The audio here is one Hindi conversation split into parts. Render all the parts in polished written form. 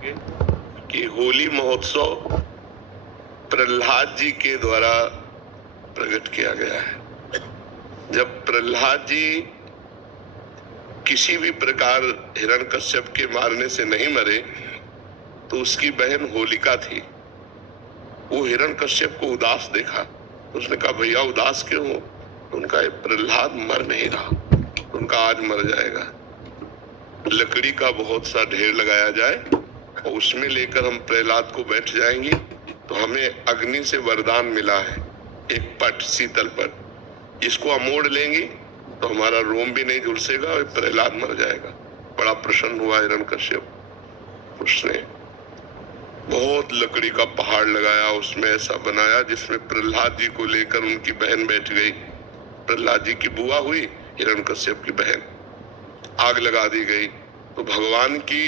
कि होली महोत्सव प्रहलाद जी के द्वारा प्रकट किया गया है। जब प्रहलाद जी किसी भी प्रकार हिरण्यकश्यप के मारने से नहीं मरे तो उसकी बहन होलिका थी। वो हिरण्यकश्यप को उदास देखा तो उसने कहा, भैया उदास क्यों हो? तो उनका प्रहलाद मर नहीं रहा, तो उनका आज मर जाएगा। लकड़ी का बहुत सा ढेर लगाया जाए और उसमें लेकर हम प्रहलाद को बैठ जाएंगे तो हमें अग्नि से वरदान मिला है, एक पट, शीतल पट। इसको हम मोड़ लेंगे तो हमारा रोम भी नहीं झुलसेगा और प्रहलाद मर जाएगा। बड़ा प्रसन्न हुआ हिरण्यकश्यप। उसने बहुत लकड़ी का पहाड़ लगाया, उसमें ऐसा बनाया जिसमें प्रहलाद जी को लेकर उनकी बहन बैठ गई। प्रहलाद जी की बुआ हुई, हिरण्यकश्यप की बहन। आग लगा दी गई तो भगवान की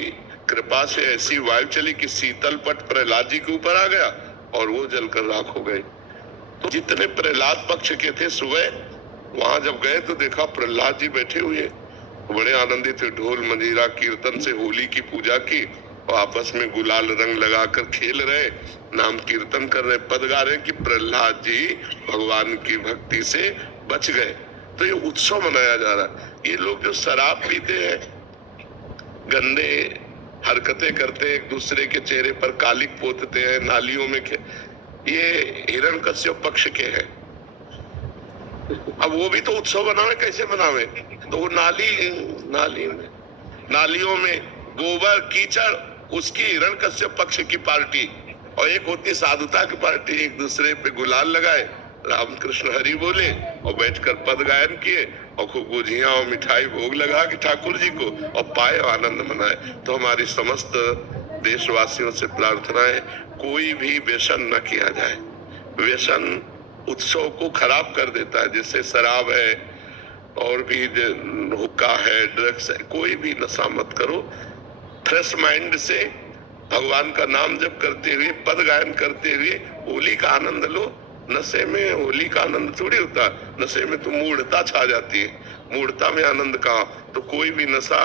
कृपा से ऐसी वायु चली कि शीतल पट प्रहलाद जी के ऊपर आ गया और वो जलकर राख हो गए। तो जितने प्रहलाद पक्ष के थे सुबह वहां जब गए तो देखा प्रहलाद जी बैठे हुए, बड़े आनंदित थे। ढोल मंजीरा कीर्तन से होली की पूजा की और आपस में गुलाल रंग लगाकर खेल रहे, नाम कीर्तन कर रहे, पद गा रहे कि प्रहलाद जी भगवान की भक्ति से बच गए। तो ये उत्सव मनाया जा रहा है। ये लोग जो शराब पीते हैं, गंदे हरकतें करते हैं, एक दूसरे के चेहरे पर कालिक पोतते हैं, नालियों में ये हिरण्यकश्यप पक्ष के हैं। अब वो भी तो उत्सव बनावे, कैसे बनावे? तो वो नालियों में गोबर कीचड़, उसकी हिरण्यकश्यप पक्ष की पार्टी, और एक होती साधुता की पार्टी। एक दूसरे पे गुलाल लगाए, राम कृष्ण हरि बोले और बैठकर पद गायन किए और खूब गुझिया और मिठाई भोग लगा के ठाकुर जी को और पाए और आनंद मनाए। तो हमारी समस्त देशवासियों से प्रार्थना है, कोई भी व्यसन न किया जाए। व्यसन उत्सव को खराब कर देता है, जैसे शराब है और भी हुक्का है, ड्रग्स है, कोई भी नशा मत करो। फ्रेश माइंड से भगवान का नाम जप करते हुए, पद गायन करते हुए होली का आनंद लो। नशे में होली का आनंद थोड़ी होता, नशे में तो मूढ़ता छा जाती है। मूढ़ता में आनंद कहाँ? तो कोई भी नशा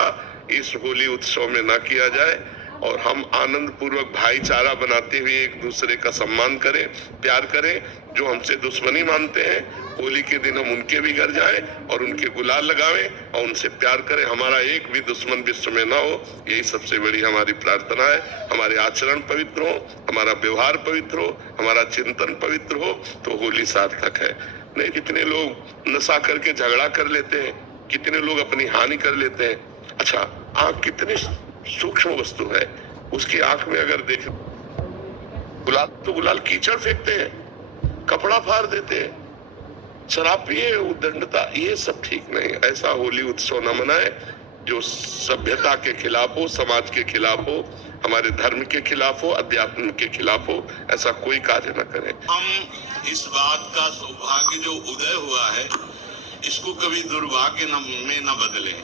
इस होली उत्सव में ना किया जाए और हम आनंद पूर्वक भाईचारा बनाते हुए एक दूसरे का सम्मान करें, प्यार करें। जो हमसे दुश्मनी मानते हैं, होली के दिन हम उनके भी घर जाएं और उनके गुलाल लगावें और उनसे प्यार करें। हमारा एक भी दुश्मन विश्व में ना हो, यही सबसे बड़ी हमारी प्रार्थना है। हमारे आचरण पवित्र हो, हमारा व्यवहार पवित्र हो, हमारा चिंतन पवित्र हो तो होली सार्थक है। नहीं, कितने लोग नशा करके झगड़ा कर लेते हैं, कितने लोग अपनी हानि कर लेते हैं। अच्छा, आंख कितनी सूक्ष्म वस्तु है, उसकी आंख में अगर देख गुलाल तो गुलाल कीचड़ फेंकते हैं, कपड़ा फाड़ देते हैं, शराब पिए, उद्दंडता, ये सब ठीक नहीं। ऐसा होली उत्सव न मनाए जो सभ्यता के खिलाफ हो, समाज के खिलाफ हो, हमारे धर्म के खिलाफ हो, अध्यात्म के खिलाफ हो। ऐसा कोई कार्य न करें। हम इस बात का सौभाग्य जो उदय हुआ है, इसको कभी दुर्भाग्य में न बदले।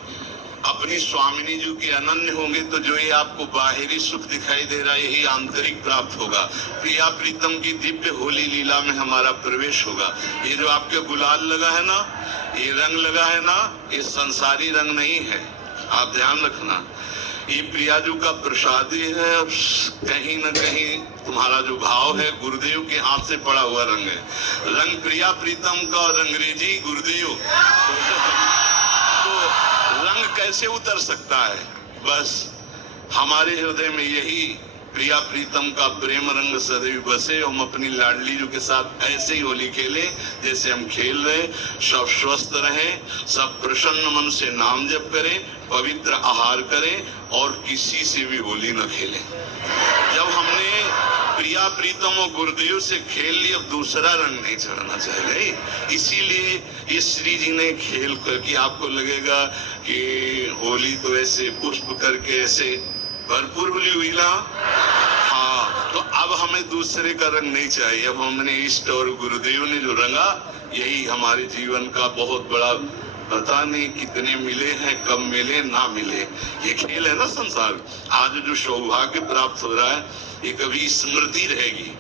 अपनी स्वामिनी जी के अनन्य होंगे तो जो ये आपको बाहरी सुख दिखाई दे रहा है, यही आंतरिक प्राप्त होगा। प्रिया प्रीतम की दिव्य होली लीला में हमारा प्रवेश होगा। ये जो आपके गुलाल लगा है ना, ये रंग लगा है ना, ये संसारी रंग नहीं है, आप ध्यान रखना। ये प्रियाजू का प्रसादी है और कहीं न कहीं तुम्हारा जो भाव है गुरुदेव के हाथ से पड़ा हुआ रंग है। रंग प्रिया प्रीतम का और अंग्रेजी गुरुदेव, तो रंग कैसे उतर सकता है? बस हमारे हृदय में यही प्रिया प्रीतम का प्रेम रंग सदैव बसे। हम अपनी लाडली जी के साथ ऐसे ही होली खेले जैसे हम खेल रहे। सब स्वस्थ रहें, सब प्रसन्न मन से नाम जप करें, पवित्र आहार करें और किसी से भी होली न खेलें। जब हमने प्रिया प्रीतम और गुरुदेव से खेल लिया, अब दूसरा रंग नहीं चढ़ना चाहिए। इसीलिए ये श्री जी ने खेल करके आपको लगेगा कि होली तो ऐसे पुष्प करके ऐसे भरपूर होली हुई ना। हाँ, तो अब हमें दूसरे का रंग नहीं चाहिए। अब हमने इष्ट और गुरुदेव ने जो रंगा, यही हमारे जीवन का बहुत बड़ा, पता नहीं कितने मिले हैं, कब मिले ना मिले, ये खेल है ना संसार। आज जो सौभाग्य प्राप्त हो रहा है, ये कभी स्मृति रहेगी।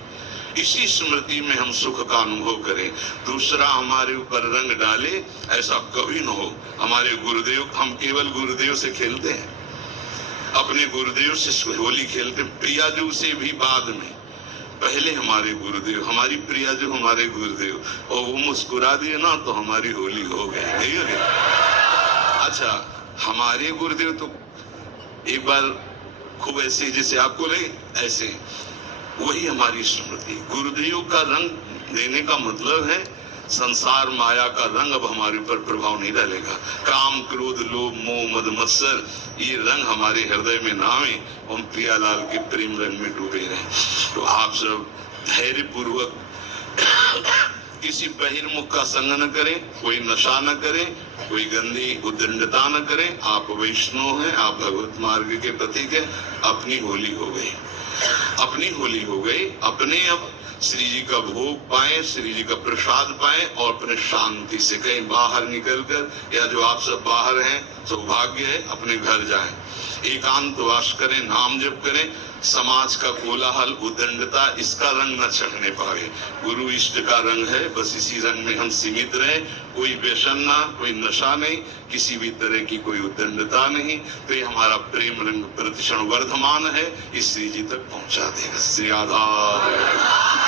इसी स्मृति में हम सुख का अनुभव करें। दूसरा हमारे ऊपर रंग डाले, ऐसा कभी न हो। हमारे गुरुदेव, हम केवल गुरुदेव से खेलते हैं। अपने गुरुदेव से होली खेलते, प्रियाजू से भी बाद में, पहले हमारे गुरुदेव, हमारी प्रियाजू हमारे गुरुदेव, और वो मुस्कुरा दिए ना तो हमारी होली हो गई, नहीं हो गई। अच्छा, हमारे गुरुदेव तो एक बार खूब ऐसे जैसे आपको लगे ऐसे, वही हमारी स्मृति। गुरुदेव का रंग देने का मतलब है संसार माया का रंग अब हमारे ऊपर प्रभाव नहीं डालेगा। काम क्रोध लोभ मोह मद मत्सर ये रंग हमारे हृदय में ना आए, हम प्रियालाल के प्रेम रंग में डूबे रहें। तो आप सब धैर्य पूर्वक किसी बहिर्मुख का संग न करें, कोई नशा न करें, कोई गंदी उद्दंडता न करें। आप वैष्णव हैं, आप भगवत मार्ग के प्रतीक हैं। अपनी होली हो गई, अपनी होली हो गई। अपने अब श्री जी का भोग पाए, श्री जी का प्रसाद पाए और अपने शांति से कहीं बाहर निकलकर, या जो आप सब बाहर हैं सौभाग्य है, अपने घर जाएं, एकांतवास करें, नाम जप करें। समाज का कोलाहल उद्दंडता इसका रंग न चढ़ने पाए। गुरु इष्ट का रंग है, बस इसी रंग में हम सीमित रहे। कोई व्यसन ना, कोई नशा नहीं, किसी भी तरह की कोई उद्दंडता नहीं। तो ये हमारा प्रेम रंग प्रतिक्षण वर्धमान है, इस श्री जी तक पहुंचा देगा। श्री राधा।